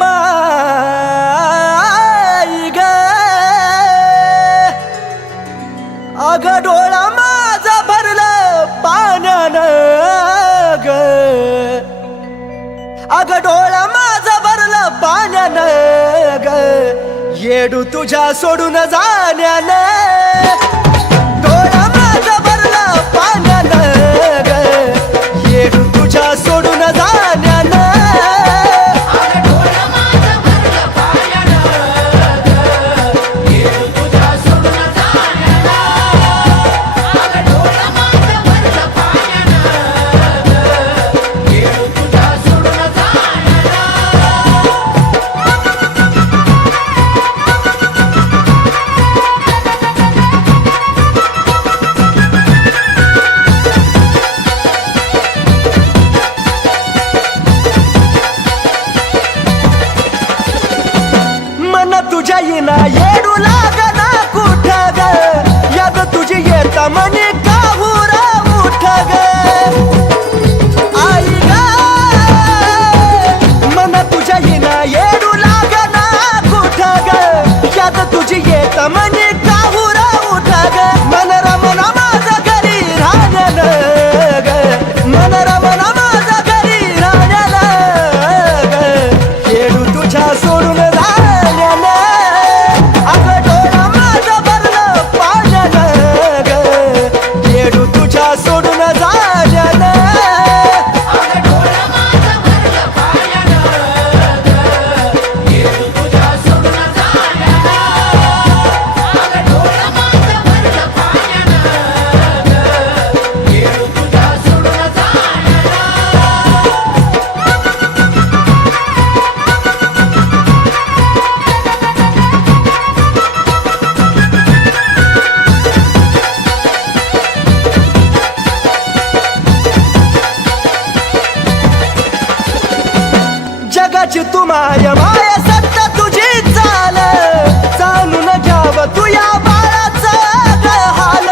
माई ग अग डोळा माझा भरला पाण्यानं ग अग डोळा माझा भरला पाण्यानं ग येडू तुझ्या सोडून जाण्यानं डोळा माझा भरला पाण्यानं ग येडू तुझ्या सोडून जाण्यानं तुझ्या येना येडू लागना कुठ ग याद तुझी येता म्हणे काहुरा उठ ग आई ग मन तुझ्या येना येडू लागना कुठ ग याद तुझी येता म्हणे काहुरा उठ ग मन रमना माझा घरी राहण्याला ग मन रमना माझा घरी राहण्याला ग येडू तुझ्या सोडून जगाची तू माया माया सत्ता तुझी चाल जाणून घ्याव तू या बाळाचा हाल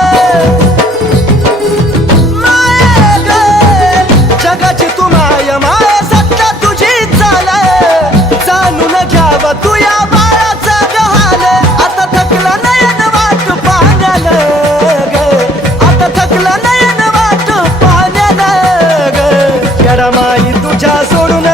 माया ग जगाची तू माया माया सत्ता तुझी चाल जाणून घ्याव तू या बाळाचा हाल आता थकला नयन वाट पाहण्याला ग आता थकला नयन वाट पाहण्याला ग गडमाई तुझ्या सोडून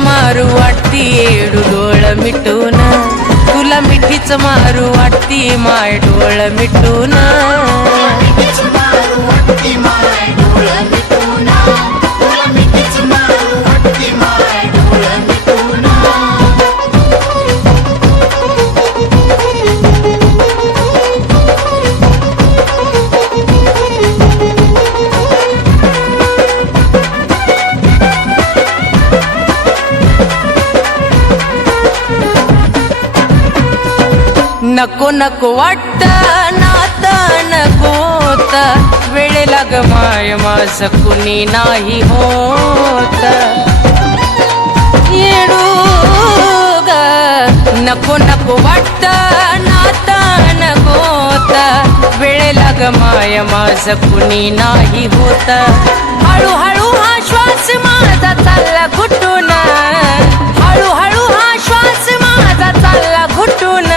मारू वाटती येडू डोळ मिटून, तुला मिठीच मारू वाटती माय डोळ मिटून. नको नको वाटत नात नकोत, वेळेला ग माय माझ कुणी नाही होत. येडू ग नको नको वाटत नात नकोत, वेळेला ग माय माझ कुणी नाही होत. हळूहळू हा श्वास माझा चालला घुटून, हळूहळू हा श्वास माझा चालला घुटून.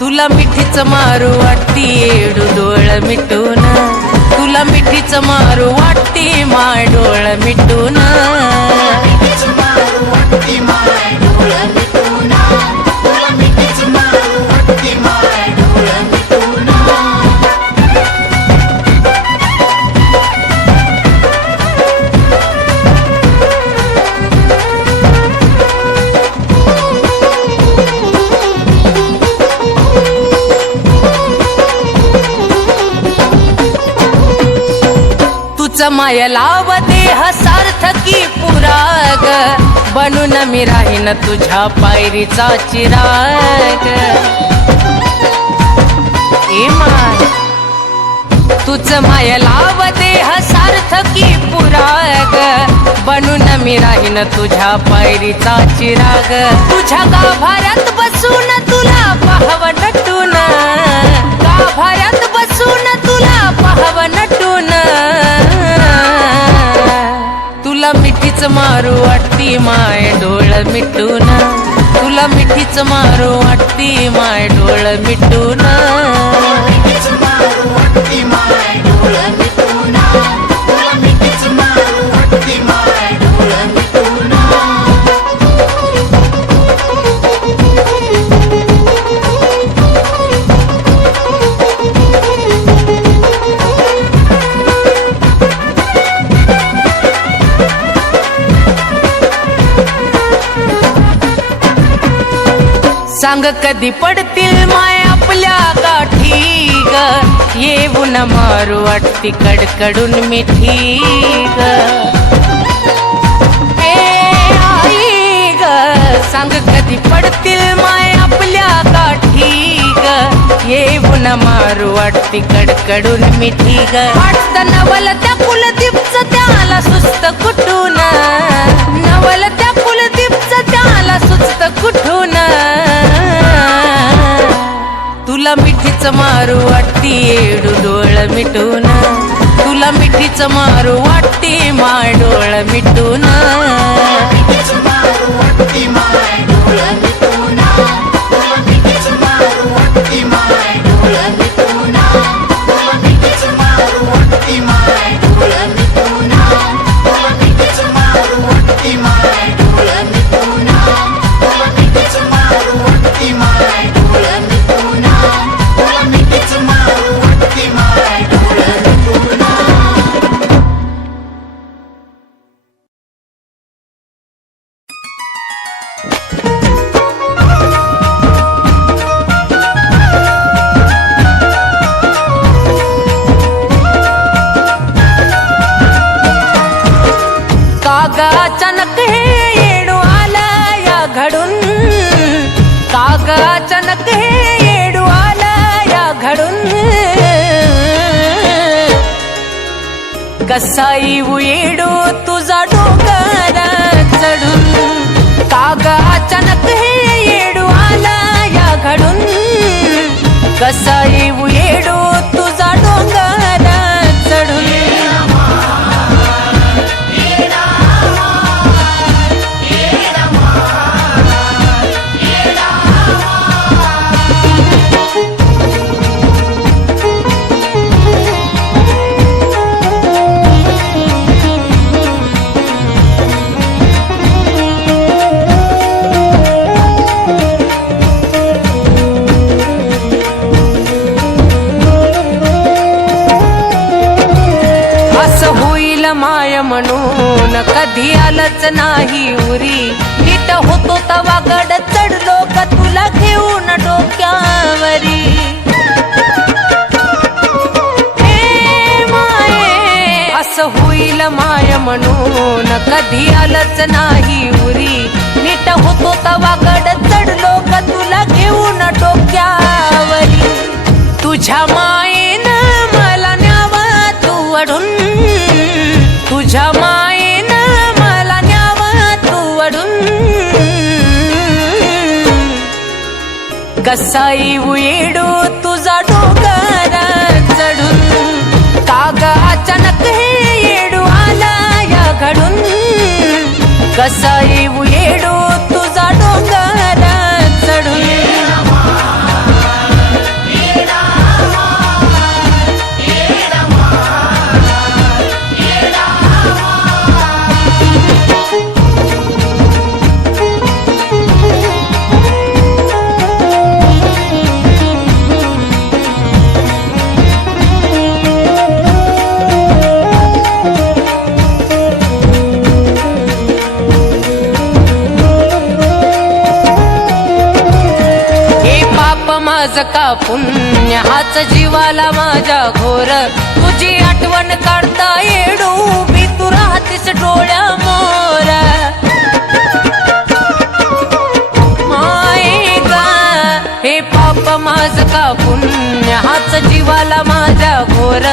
तुला मिठीच मारू वाटती येडू डोळ मिटून, तुला मिठीच मारू वाटती माय डोळ मिटून. माय लाव देह सार्थकी पुराग, बनून मी राहीन तुझ्या पायरीचा चिराग. ए माय तुझ माय लाव देह सार्थकी पुराग, बनून मी राहीन तुझ्या पायरीचा चिराग. तुझ्या गाभाऱ्यात बसून तुला पाहव नटून, गाभाऱ्यात बसून तुला पाहव नटून. तुला मिठीच मारू वाटती माय डोळ मिटून, तुला मिठीच मारू वाटती माय डोळ मिटून. सांग कधी पडतील माय आपल्या गाठी ग, येऊन मारू वाटती कडकडून मिठी ग. ए आई ग सांग कधी पडतील माय आपल्या गाठी ग, येऊन मारू वाटती कडकडून मिठी ग. वाटत नवल त्या कुलदीपच त्याला सुस्त कुठून, नवल त्या कुलदीपच त्याला सुस्त कुठून. तुला मिठीच मारू वाटती येडू डोळ मिटून, तुला मिठीच मारू वाटती माय डोळ मिटून. अचानक हे येडू आला या घडून, काग अचानक हे येडू आला या घडून. कसा येऊ येडू तुझा डोंगर चढून, काग अचानक हे येडू आला या घडून. कसा येऊ येडू तुझा डोंगर चढून. कधी आलंच नाही उरी नीट होतो तवा गड चढलो का तुला घेऊन डोक्यावरी हे माये असं होईल माय म्हणून कधी आलंच नाही उरी नीट होतो तवा गड चढलो का तुला घेऊन डोक्यावरी तुझ्या मायेनं मला न्यावा तू वढून तुझ्या मायेनं मला न्यावा तू वढून कसा येऊ येडू तुझा डोंगर चढून काग अचानक हे येडू आला या घडून कसा येऊ येडू तुझा डोंगर चढून माझं का पुण्य हाच जीवाला माझ्या घोर तुझी आठवण काढता येडू मी तू राहतीस डोळ्या मोर माये गा हे पाप माझं का पुण्य हाच जीवाला माझ्या घोर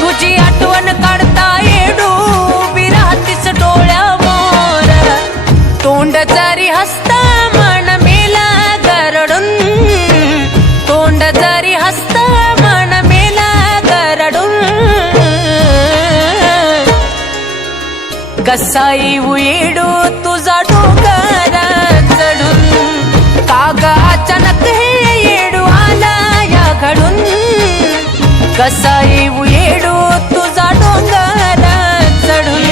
तुझी आठवण काढता येडू मी राहतीस डोळ्या मोर तोंड जरी हसता मन मेला गरडून तोंड जरी हसता मन मेला गरडून कसा येऊ येडू तुझा डोंगर चढून काग अचानक हे येडू आला या घडून कसा येऊ येडू तुझा डोंगर चढून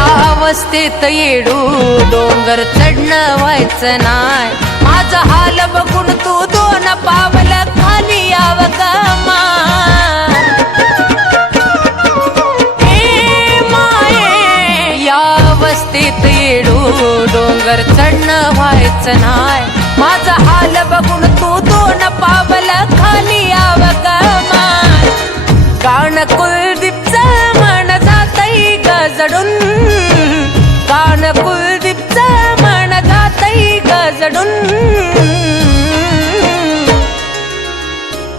अवस्थेत येडू डोंगर चढणं व्हायचं नाय माझा हाल बघून तू दोन पावल खाली याव गमा हे माये या अवस्थेत येडू डोंगर चढणं व्हायचं नाय माझा हाल बघून तू दोन पावल खाली याव गमा कान कुलदीपचं मन जातई गजडून कान कुलदीपचं मन जातई गजडून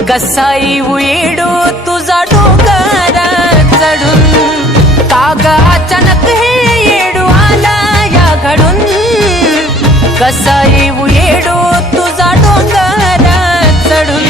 कसा येऊ येडू तुझा डोंगर चढून काग अचानक हे येडू आला या घडून कसा येऊ येडू तुझा डोंगर चढून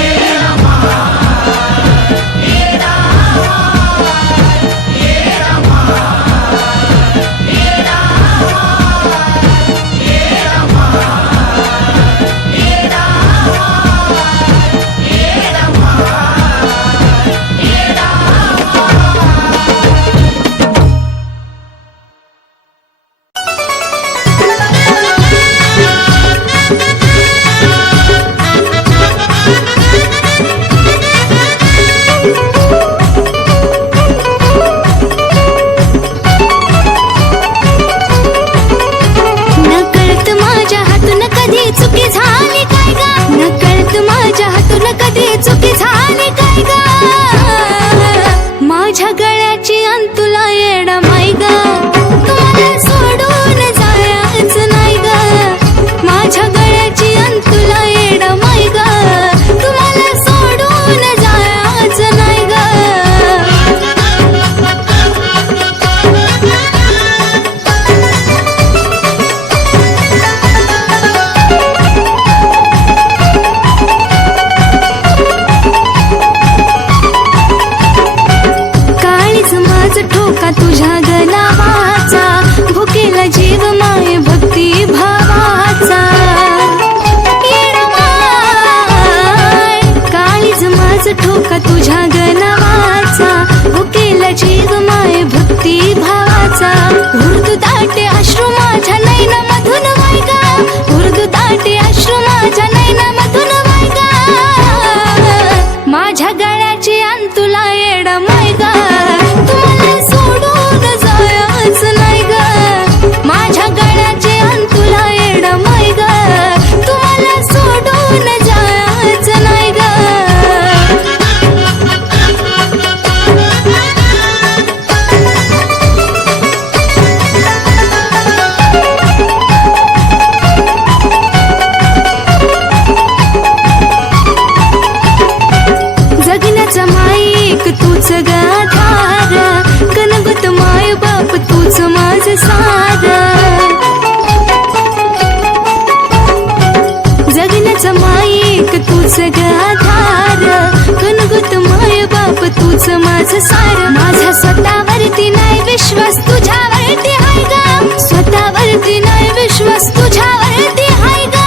सगळं आधार, घनगुत माय बाप तूच माझं सार. माझा स्वतःवरती नाही विश्वास, तुझ्यावरती हाय ग. स्वतःवरती नाही विश्वास, तुझ्यावरती हाय ग.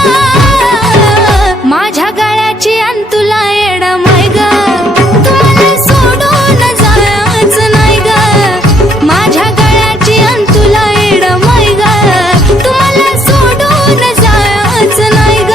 माझ्या गळ्याची अन तुला येडा माय ग. तुम्हाला सोडून जायचं नाही ग. माझ्या गळ्याची अन तुला येडा माय ग. तुम्हाला सोडून जायचं नाही ग.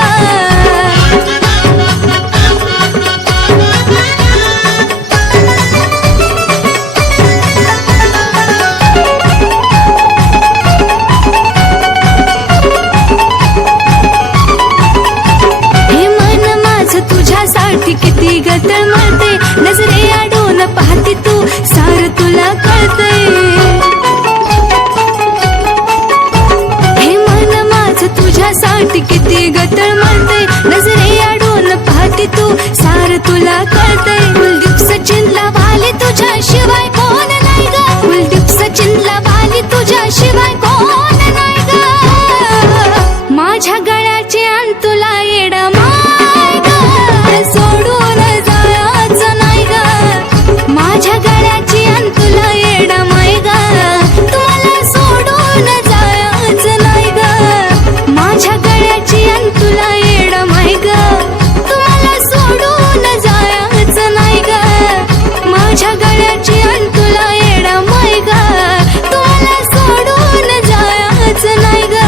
तुझ्यासाठी किती गतळ मरते, नजरे आडून पाहते तू सार तुला कळते. हे मन माझ तुझ्यासाठी किती गतळ मरते, नजरे आडून पाहते तू सार तुला कळते. कुलदीप सचिनला वाली तुझ्याशिवाय कोण नाही ग. कुलदीप सचिनला वाली तुझ्याशिवाय कोण नाही ग. माझ्या गळ्याचे अन तुला येडा माय ग. सोडून जायचं नाही ग. माझ्या गळ्याची अन तुला येडा माय ग. तुम्हाला सोडून जायचं नाही ग. माझ्या गळ्याची अन तुला येडा माय ग. तुम्हाला सोडून जायचं नाही ग. माझ्या गळ्याची अन तुला येडा माय ग. तुम्हाला सोडून जायचं नाही ग.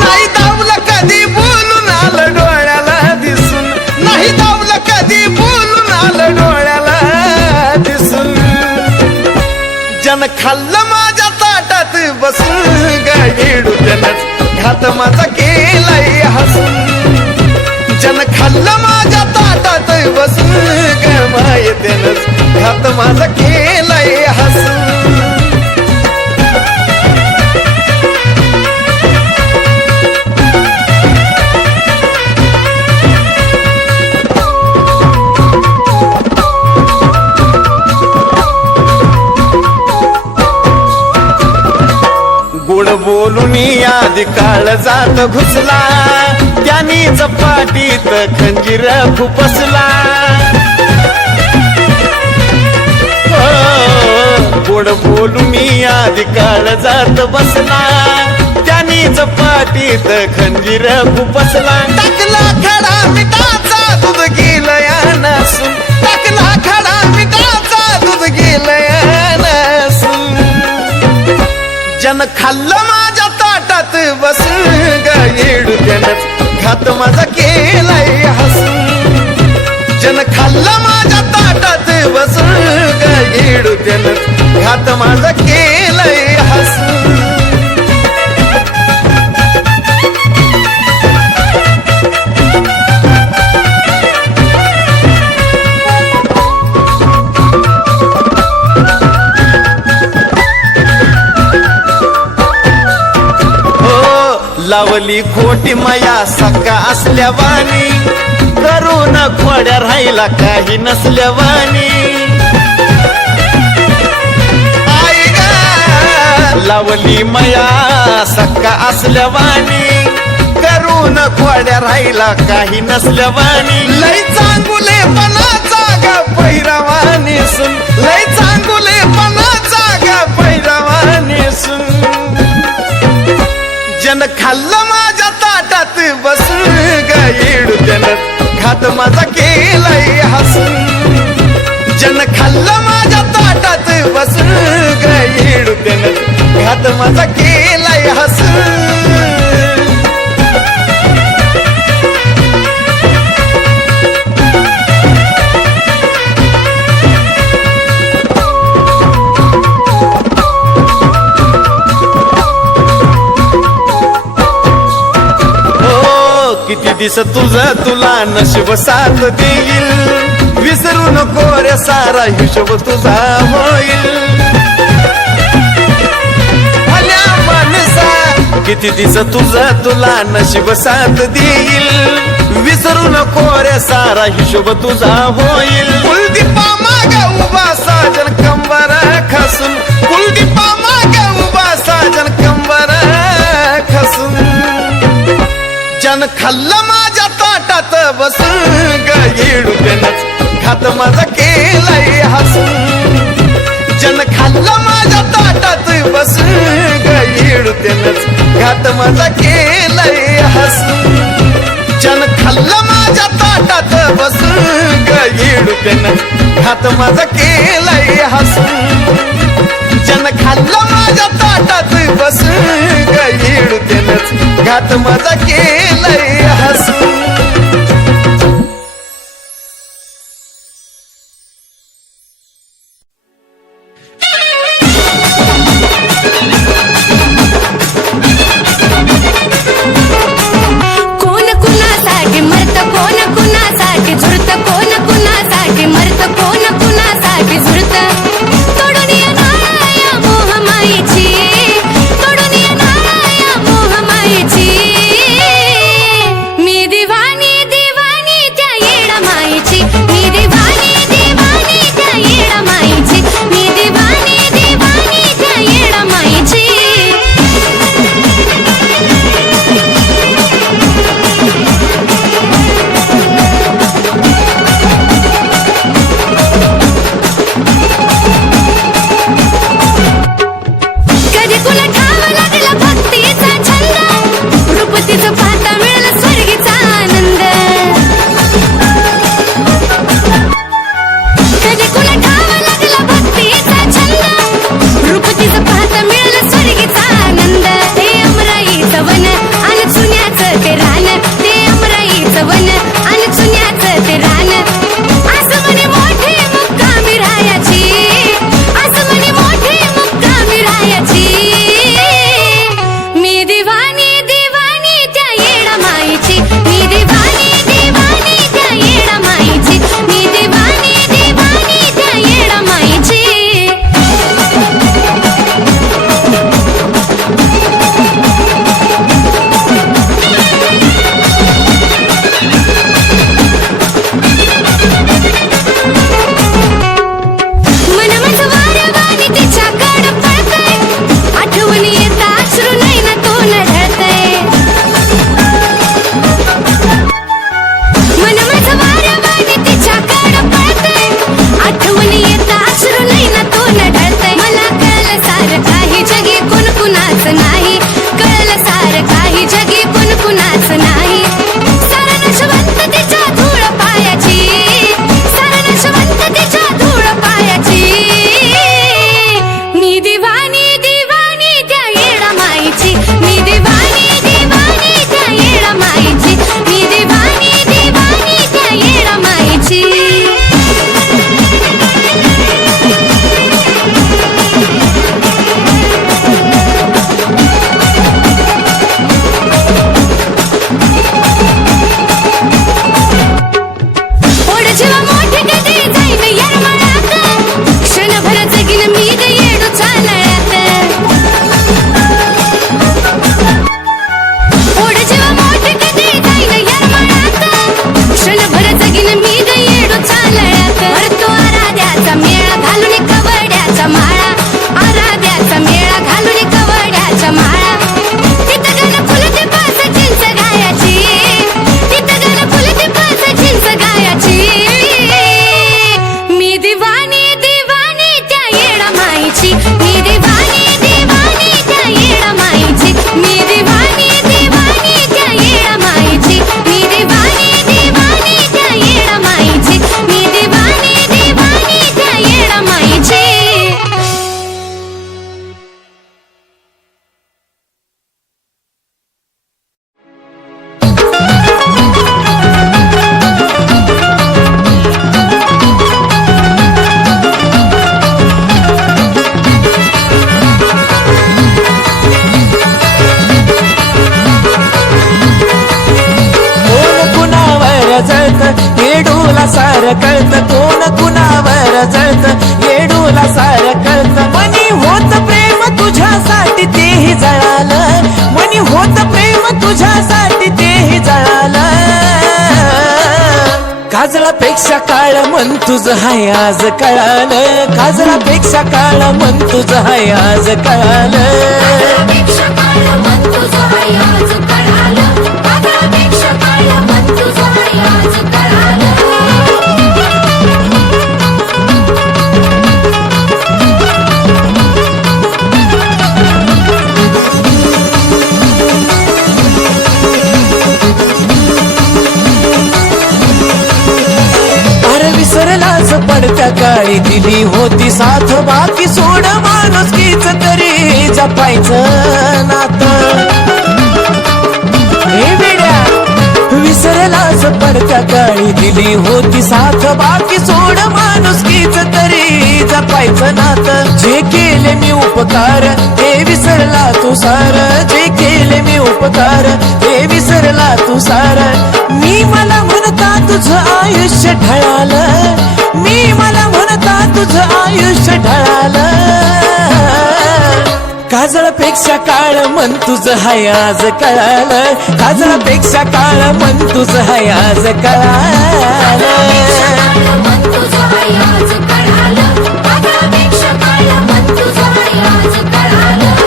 नाही दावलं कधी बोलून आलं डोळ्याला दिसून, नाही दावलं कधी बोलून आलं डोळ्याला दिसून. जन खाल्लं माझ्या ताटात बसून गाडीडू जनच घात माझा केलाय हसून. जन खाल्लं माझ्या ताटात बसून गमाय त्यानच घात माझा केलाय हसून. गोड बोलून आधी काळ जात घुसला, त्यानी चपाटीत खंजीर खुपसला. गोड बोलून आधी काळ जात बसला, त्यानी चपाटीत खंजीर खुपसला. टाकला खडा मिठाचा दूध गेलं या नसून, टाकला खडा मिठाचा दूध गेलं या नसून. जन खाल्लं माझ्या ताटात बसून गायडू त्यानच घात माझा केलाय हसून. जन खाल्लं माझ्या ताटात बसून गायडू त्यानच घात माझा केलाय हसून. लावली खोटी माया सका असल्यावानी, करून खोड्या राहिला काही नसल्यावानी. आई ग लावली माया सका असल्यावानी, करून खोड्या राहिला काही नसल्यावानी. लय चांगुले पणाचा ग पैरवानी सुन, लय चांगुले पणाचा ग पैरवानी सुन. जन खाल्लं माझ्या ताटात बसून गायडू त्यानच घात माझा केलाय हसून. जन खाल्लं माझ्या ताटात बसून गायडू त्यानच घात माझा केलाय हसून. किती दिस तुझं तुला नशीब साथ देईल, विसरू नको रे सारा हिशोब तुझा होईल. किती दिस तुझं तुला नशीब साथ देईल विसरू नको रे सारा हिशोब तुझा होईल कुलदीपा माग उभा साजन कंबर खसून कुलदीपा माग उभा साजन कंबर खसून जन खाल्लं माझ्या ताटात बसून गईडू त्यानंच घात माझा केलाय हसून जन खाल्लं माझ्या ताटात बसून गईडू त्यानंच घात माझा केलाय हसून जन खाल्लं माझ्या ताटात बसून गईडू त्यानंच घात माझा केलाय हसून जन खाल्लं माझ्या ताटात बसून गईडू त्यानंच घात माझा केलाय हसून कोण कुणासाठी मरत कोण कुणासाठी झुरत कोण कुणासाठी मरत कोण कुणासाठी झुरत तोडून येणार या मोहमायेची तोडून येणार या मोहमायेची मी दिवानी दिवानी त्या येडा मायेची मी दिवानी दिवानी त्या येडा मायेची मी दिवानी दिवानी त्या येडा मायेची कधी कुणा ठाव लागला भक्तीचा छंद रूप तिचं पाहता मिळाला स्वर्गीचा आनंद कधी कुणा ठाव लागला भक्तीचा छंद रूप तिचं पाहता मिळाला स्वर्गीचा आनंद ते अमराईचं वन आणि चुन्याचं ते रान ते अमराईचं वन आणि चुन्याचं ते रान असं म्हणे मोठी मुक्कामी रायाची असं म्हणे मोठी मुक्कामी रायाची मी दिवानी दिवानी त्या येडा मायेची मी दिवानी दिवानी त्या येडा मायेची मी दिवानी दिवानी त्या येडा मायेची मन माझं वाऱ्यावानी तिच्याकडं पळतंय आठवण येता अश्रू नैना तोंड ढळतंय मन माझं वाऱ्यावानी तिच्याकडं पळतंय आठवण येता अश्रू नैना तोंड ढळतंय मला कळलं सारं काही जगी कोण कुणाचं नाही कळलं सारं काही जगी कोण कुणाचं नाही सारा नशवंत तिच्या धूळ पायाची सारा नशवंत तिच्या धूळ पायाची मी दिवानी दिवानी त्या येडा मायेची मी दिवानी दिवानी त्या येडा मायेची मी दिवानी दिवानी त्या येडा मायेची ओढ जेव्हा मोठी कधी जाईन येरमाळ्यात क्षणभर जगीन मी ग येडू चालळ्यात ओढ जेव्हा मोठी कधी जाईन येरमाळ्यात क्षणभर जगीन मी ग येडू चालळ्यात भरतो आराध्याचा मेळा घालून कवड्याचा माळा आराध्याचा मेळा घालून कवड्याचा माळा तिथं गण फुलते पास चिंच गायाची तिथं गण फुलते पास चिंच गायाची मी दिवानी दिवानी त्या येडा मायेची मी दिवानी दिवानी त्या येडा मायेची मी दिवानी दिवानी त्या येडा मायेची मी दिवानी दिवानी त्या येडा मायेची मी दिवानी दिवानी त्या येडा मायेची कोण कुणावर जळत येडूला सार कळत कोण कुणावर जळत येडूला सार कळत मनी होत प्रेम तुझ्यासाठी तेही जळालं मनी काजळापेक्षा काळ मन तुझं हाय आज कळालं, काजळापेक्षा काळ मन तुझं हाय आज कळालं. काजळापेक्षा काळं मन तुझं हाय आज कळालं, काजळापेक्षा काळं मन तुझं हाय आज कळालं. विसरलाच पडत्या काळी दिली होती साथ, बाकी सोड माणुसकीच तरी जपायचं नातं. हे वेड्या विसरलाच पडत्या काळी दिली होती साथ, बाकी सोड माणुसकीच तरी जपायचं नातं. जे केले मी उपकार ते विसरला तू सार, जे केले मी उपकार ते विसरला तू सार. मी मला म्हणता तुझं आयुष्य ढळालं, मी मला म्हणता तुझं आयुष्य ढळालं. काजळापेक्षा काळ मन तुझं हाय आज कळालं, काजळापेक्षा काळ मन तुझं हाय आज कळालं. मन तुझं हाय आज कळालं, काजळापेक्षा काळं मन तुझं हाय आज कळालं.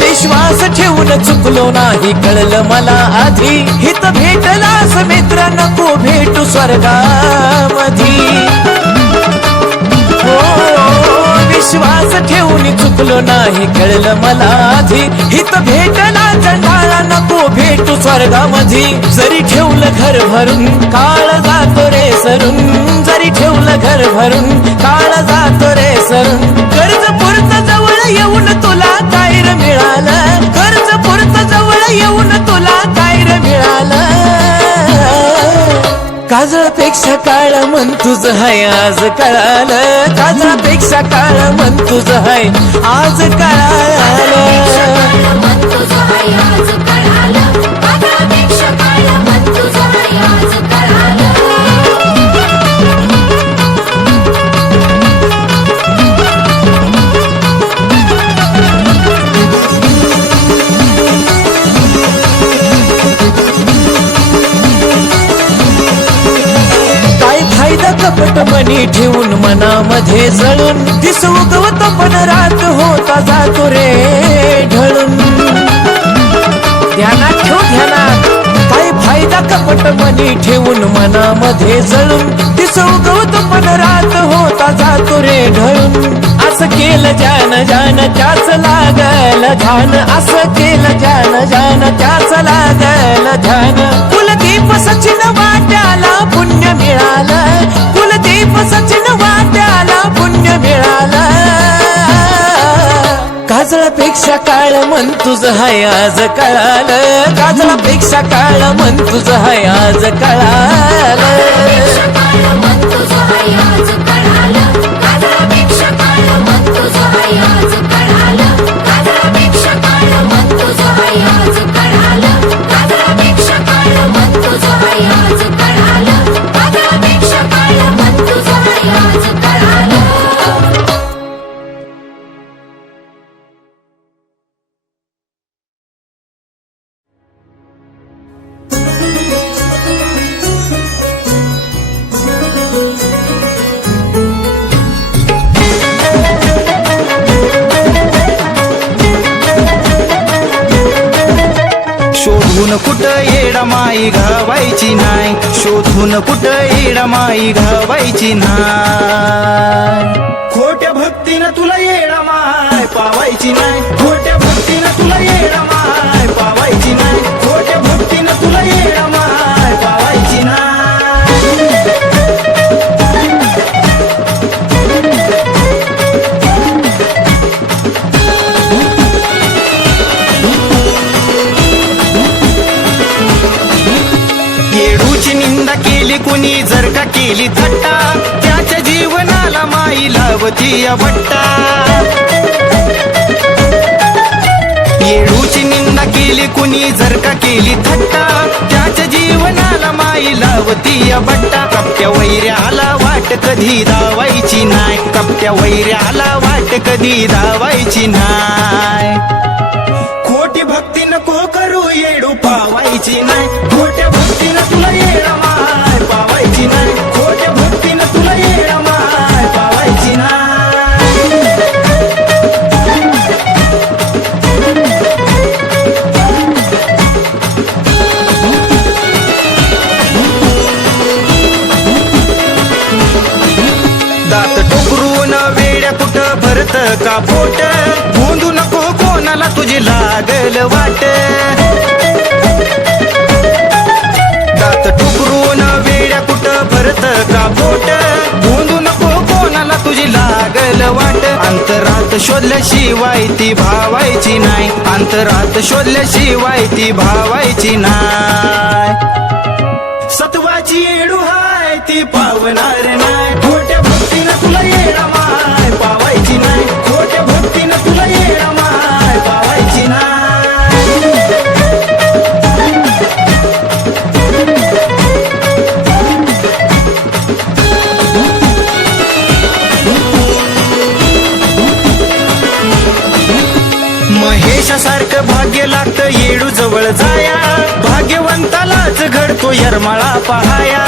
विश्वास ठेवून चुकलो नाही कळलं मला आधी, हित भेटलास मित्र नको भेटू स्वर्गामधी. हो विश्वास ठेवून चुकलो नाही कळलं मला आधी, हित भेटला चंडाळा नको भेटू स्वर्गामधी. जरी ठेवलं घर भरून काळ जातो रे सरून, जरी ठेवलं घर भरून काळ जातो रे सरून. कर्ज पुरत जवळ येऊन तुला काय रे मिळालं, कर्ज पुरत जवळ येऊन तुला काय रे मिळालं. काजळापेक्षा काळ मन तुझं हाय आज कळालं, काजळापेक्षा काळ मन तुझं हाय आज कळालं. मन तुझं हाय आज कळालं, काजळापेक्षा काळं मन तुझं हाय आज कळालं. कपट मनी ठेवून मनामध्ये जळून, दिस उगवत पण रात होता जातो रे ढळून. ध्यानात ठेव ध्यानात, काय फायदा कपट मनी ठेवून मनामध्ये जळून, दिस उगवत पण रात होता जातो रे ढळून. असं केलं जान जान त्याच लागल ध्यान, असं केलं जान जान त्याच लागल ध्यान. कुलदीप सचिन वाट्याला पुण्य मिळालं, कुलदीप सचिन वाट्याला पुण्य मिळालं. काजळापेक्षा काळ मन तुझं हाय आज कळालं, काजळापेक्षा काळ मन तुझं हाय आज कळालं. मन तुझं हाय आज कळालं, काजळापेक्षा काळं मन तुझं हाय आज कळालं, काजळापेक्षा काळं मन तुझं हाय आज कळालं, काजळापेक्षा काळं मन तुझं हाय आज कळालं, काजळापेक्षा काळं मन तुझं हाय आज कळालं. शोधून कुठं येडमाई घावायची नाही, शोधून कुठं येडमाई घावायची नाही. खोट्या भक्तीनं तुला येडमाय पावायची नाही, खोट्या भक्तीनं तुला येडमाय पावायची नाही, खोट्या भक्तीनं तुला येडमाय पावायची नाही. येडूची निंदा केली कुणी जर का केली थट्टा, त्याच्या जीवनाला माई लावती वट्टा. येडूची निंदा पुन्हा केली कुणी जर का केली थट्टा त्याच्या जीवनाला माई लावती बट्टा कपट्या वैऱ्याला वाट कधी दावायची नाय कपट्या वैऱ्याला वाट कधी दावायची नाय खोटी भक्ती नको करू येडू पावायची नाय खोट्या भक्तीनं तुला येडा माय पावायची नाय खोट्या भक्तीनं तुला येडा माय पावायची नाय दात टोकरून वेड्या कुठं भरत का पोट गोंधू नको कोणाला तुझी लागल वाट दात टोकरून वेड्या कुठं भरत का पोट गोंधू नको कोणाला तुझी लागल वाट अंतरात शोधल्याशिवाय ती भावायची नाही अंतरात शोधल्याशिवाय ती भावायची नाय सत्वाची येडू हाय ती पावणार नाय खोट्या भक्तीनं तुला येडा माय पावायची नाय खोट्या भक्तीनं तुला येडा माय पावायची नाय महेशासारखं भाग्य लागतं येडू जवळ जाया भाग्यवंतालाच घडतो यरमाळा पहाया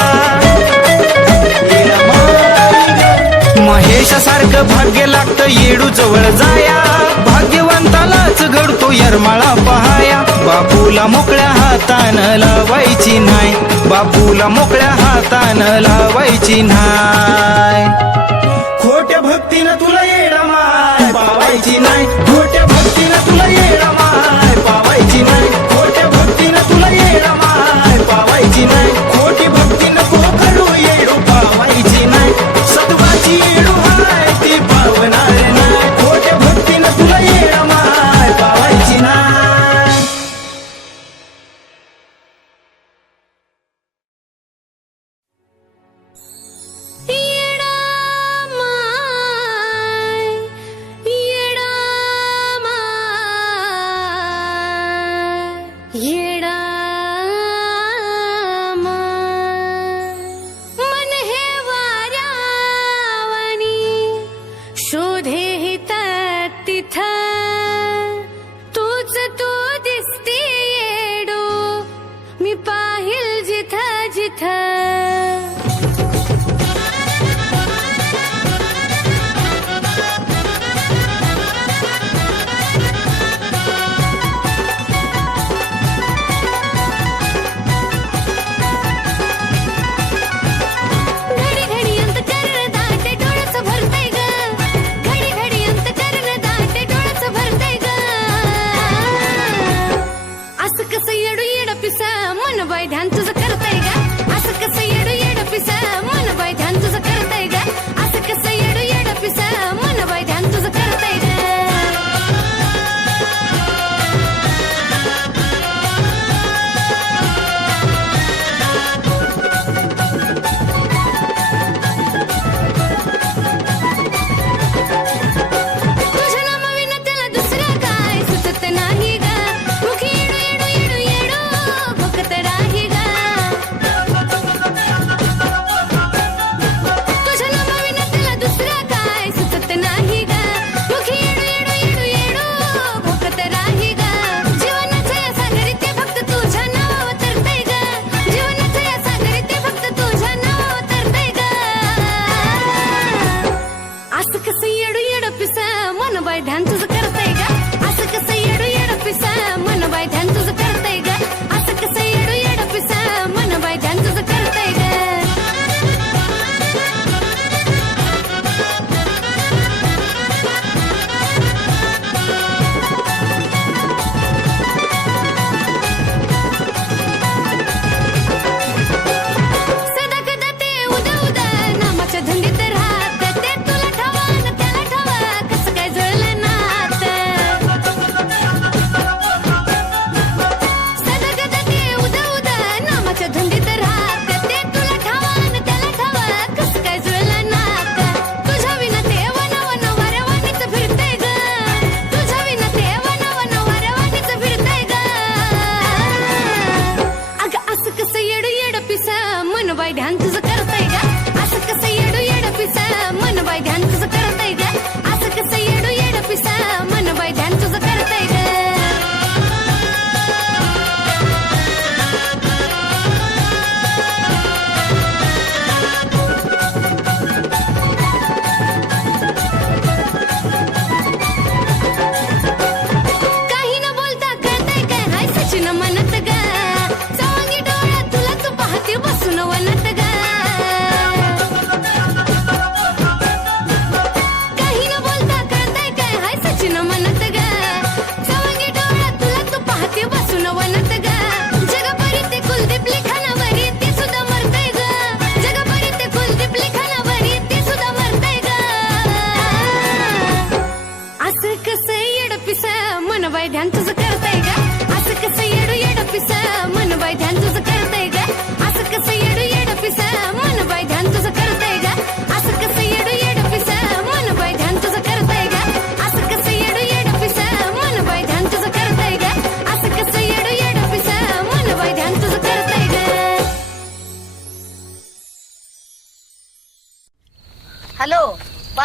महेशासारखं भाग्य लागतं येडू जवळ जाया भाग्यवंतालाच घडतो यरमाळा पहाया बापूला मोकळ्या हातानं लावायची नाय बापूला मोकळ्या हातानं लावायची नाय खोट्या भक्तीनं तुला येडा माय पावायची नाय खोट्या भक्तीनं तुला येडा माय पावायची नाय खोट्या भक्तीनं तुला येडा माय पावायची नाय खोटी भक्ती नको करू येडू पावायची नाय सत्वाची येडू हाय ती पावणार नाय खोट्या भक्तीनं तुला येडा माय पावायची नाय येडा माय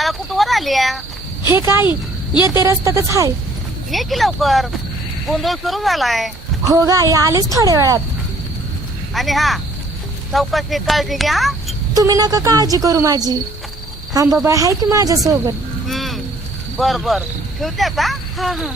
दादा कुठवर आल्या? हे काय येते रस्त्यातच हाय. ये की लवकर, गोंधळ सुरू झालाय. हो गाई आलेच थोड्या वेळात. आणि हा चौकशी काळजी घ्या. तुम्ही नका काळजी करू माझी. आंबाबाई हाय की माझ्या सोबत. बर बर ठेवते आता. हा हा.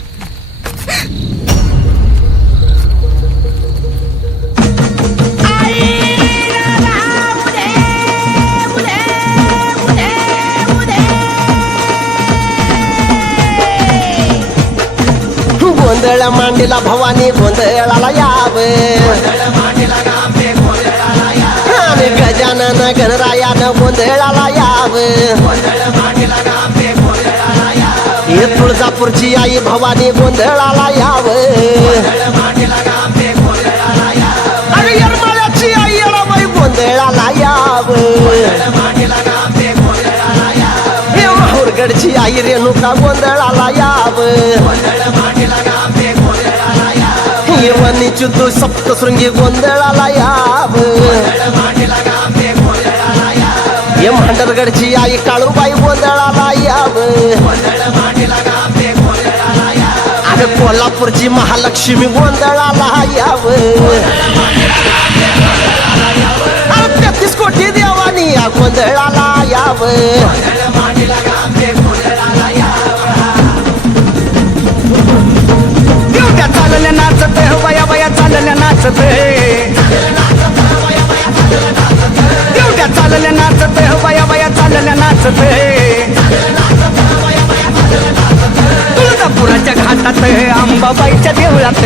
गोंधळ मांडीला भवानी गोंधळाला यावे. आणि गजानन गणरायानं गोंधळाला यावे. हे तुळजापूरची आई भवानी गोंधळाला यावे. आणि येरमाळ्याची आई येळाबाई गोंधळाला यावे. हे माहूरगडची आई रेणुका गोंधळाला यावे. वनी चुतू सप्तशृंगी गोंधळाला याव. हे मांडरगडची आई काळूबाई गोंधळाला याव. अरे कोल्हापूरची महालक्ष्मी गोंधळाला याव. 33 कोटी देवानी या गोंधळाला याव. चालल्या नाचत बया बया चालल्या नाचत. देवट्या चालल्या नाचत बया बया चालल्या नाचत. तुळजापुराच्या घाटात अंबाबाईच्या देवळात.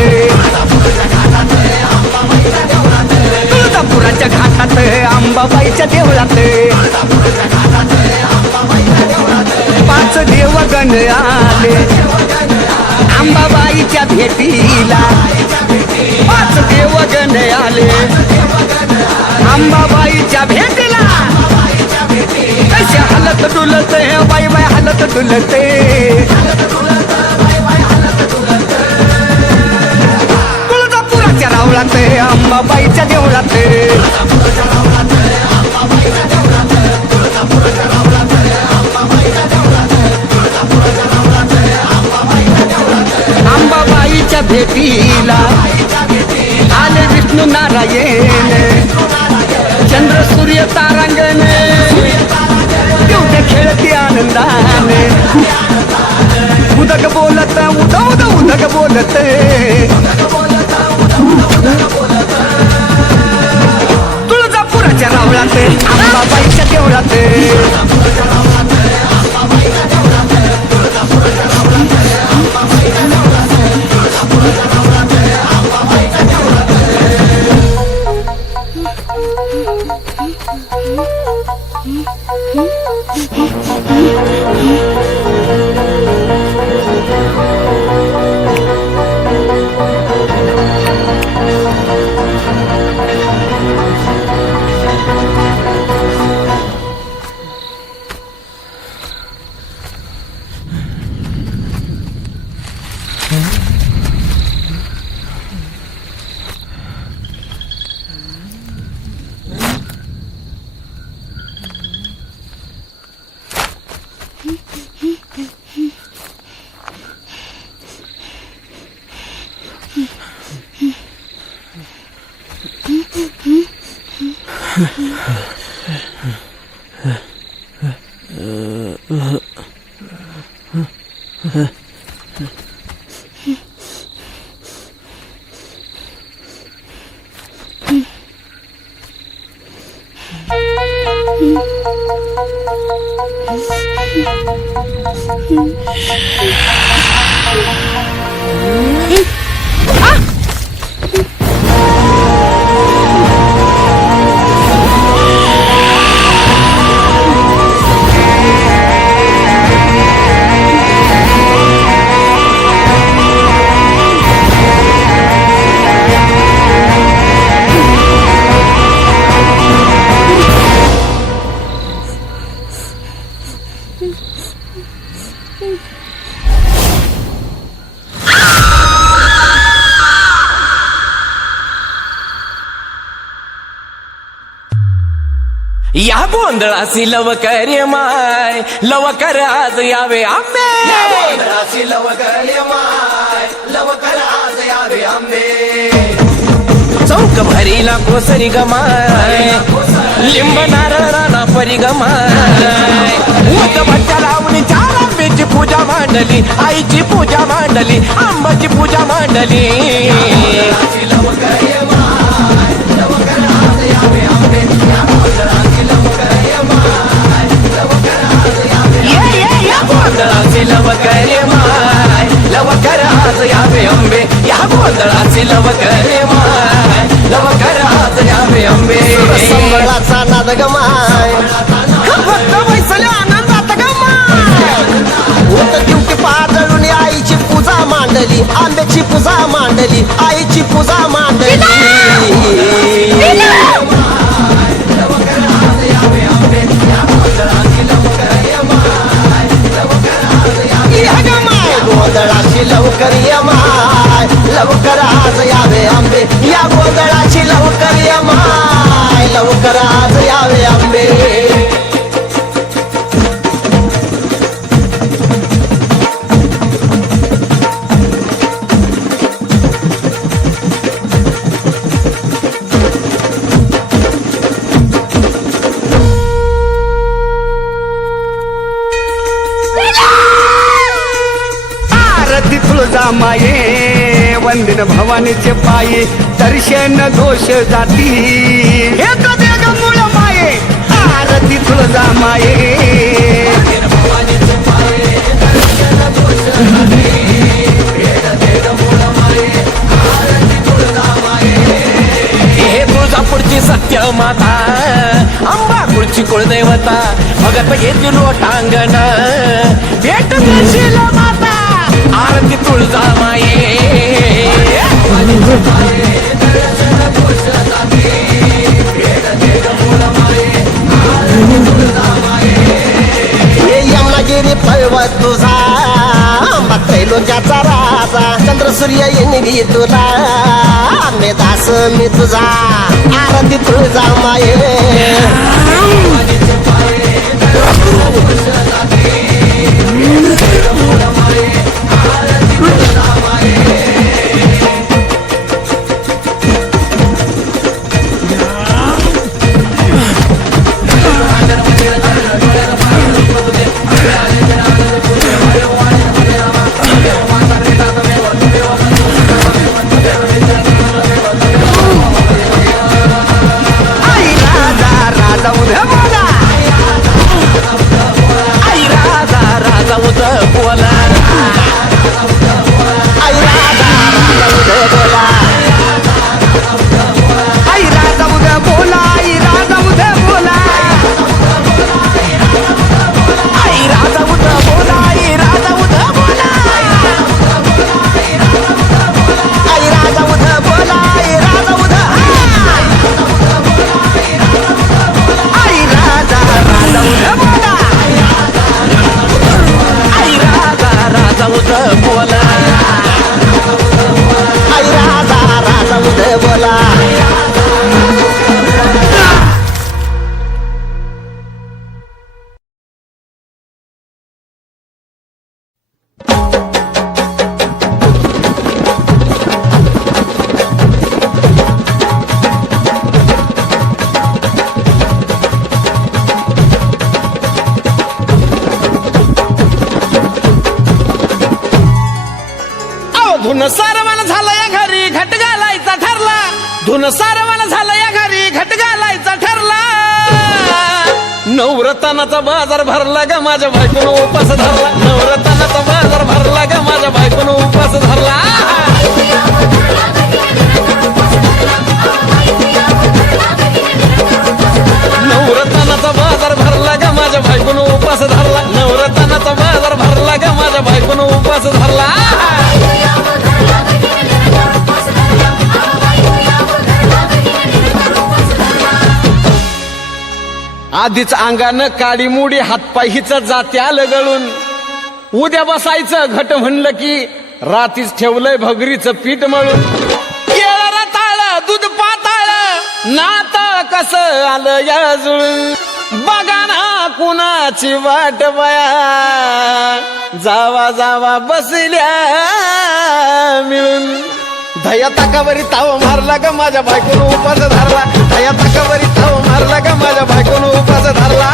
तुळजापुराच्या घाटात अंबाबाईच्या देवळात. 5 देवगण आले अंबाबाईच्या भेटीला. 5 देवगण आले अंबाबाईच्या भेटीला. कशा हालत डुलते बाई बाई हालत डुलते. तुळजापुराच्या रावळात अंबाबाईच्या देवळात. अंबाबाईच्या भेटीला आले विष्णू नारायण. चंद्र सूर्य तारांगण तेवढे खेळती आनंदाने. उदक बोलत उदक बोलत. तुळजापुराच्या रावळात अंबाबाईच्या देवळात. या गोंधळासी लवकर माय लवकर आज यावे आंबे चौक भरीला कोसरी गमाय लिंब नारळ राणा परी गमाय उत भट्ट्या लावणी चार आंब्याची पूजा मांडली आईची पूजा मांडली आंबाची पूजा मांडली गोंधळाचे लवकर माय लवकर आज यावे अंबे या गोंधळाचे लवकर माय लवकर आज यावे अंबे संबळाचा नाद गमाय फक्त वैसल्या आनंदात गमाय होत दिवटी पाजळून आईची पूजा मांडली आंब्याची पूजा मांडली आईची पूजा मांडली गोंधळाची लवकर ये माय लवकर आज यावे आंबे या गोंधळाची लवकर ये माय लवकर आज यावे आंबे आरती तुळजा माये वंदन भवानीचे पाये दर्शन दोष जाती हे कदेग मूळ माये आरती तुळजा माये हे तुळजापूरची सत्य माता अंबापूरची कुळदेवता भगत घेतली लोटांगण भेट देशील माता आरती तुळजा माये हे यमुनागिरी पर्वत तुझा आंबा त्रैलोक्याचा राजा चंद्र सूर्य येणी तुला आंबे दास मी तुझा आरती तुळजा माये धुन सारवान झालं या घरी घट घालायचा ठरला धुन सारवान झालं या घरी घट घालायचा ठरला नवरत्नाचा बाजार भरला ग माझ्या बायकोनं उपास धरला नवरत्नाचा बाजार भरला ग माझ्या बायकोनं उपास धरला नवरत्नाचा बाजार भरला ग माझ्या बायकोनं उपास धरला नवरत्नाचा बाजार भरला ग माझ्या बायकोनं उपास धरला आधीच अंगानं काडी मुडी हातपाय हिच जात्या लगळून उद्या बसायचं घट म्हणलं की रातीच ठेवलंय भगरीचं पीठ मळून केळं रताळ दूध पाताळ नात कसं आलं या जुळून बघा ना कुणाची वाट बया जावा जावा बसल्या मिळून धया ताकावरी ताव मारला का माझ्या बायकोन उपास धरला धया ताकावरी ताव मारला का माझ्या बायकोन उपास धरला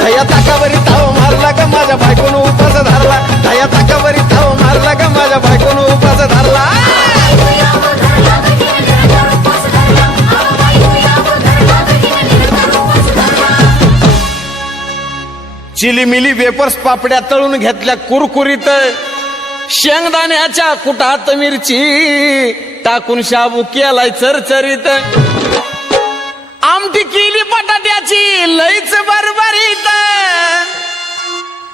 धया ताकावरी ताव मारला का माझ्या बायकोन उपास धरला धया ताकावरी ताव मारला का माझ्या बायकोन उपास धरला चिलीमिली वेपर्स पापड्या तळून घेतल्या कुरकुरीत शेंगदाण्याच्या कुटात मिरची टाकून शाबू केलाय चरचरीत आमटी केली बटाट्याची लईच बरबरीत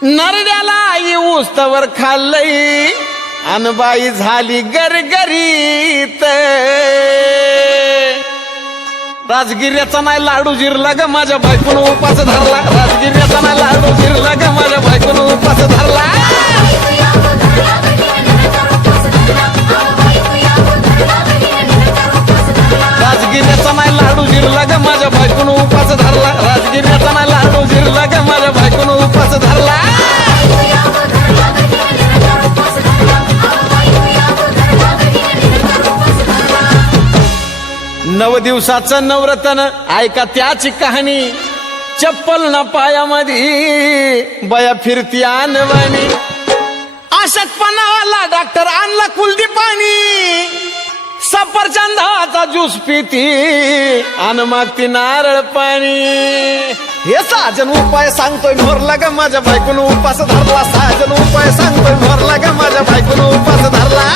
नरड्याला येऊस तवर खाल्लई अनबाई झाली गरगरीत राजगिर्याचा नाही लाडू जिरला ग माझ्या बायकोन उपास धरला राजगिर्याचा नाही लाडू जिरला ग माझ्या बायकोन उपास धरला राजगिर्याचा नाही लाडू जिरला ग माझ्या बायकोन उपास धरला राजगिर्याचा नाही लाडू जिरला ग माझ्या बायकोन उपास धरला नव दिवसाचं नवरतन ऐका त्याची कहाणी चप्पल न पायामध्ये बया फिरती आणवानी अशक्तपणावाला डॉक्टर आणला कुलदीपानी सफरचंदाचा ज्यूस पिती आण मागती नारळ पाणी हे साजन उपाय सांगतोय मोरला ग माझ्या बायकोन उपास धरला साजन उपाय सांगतोय मोरला ग माझ्या बायकोन उपास धरला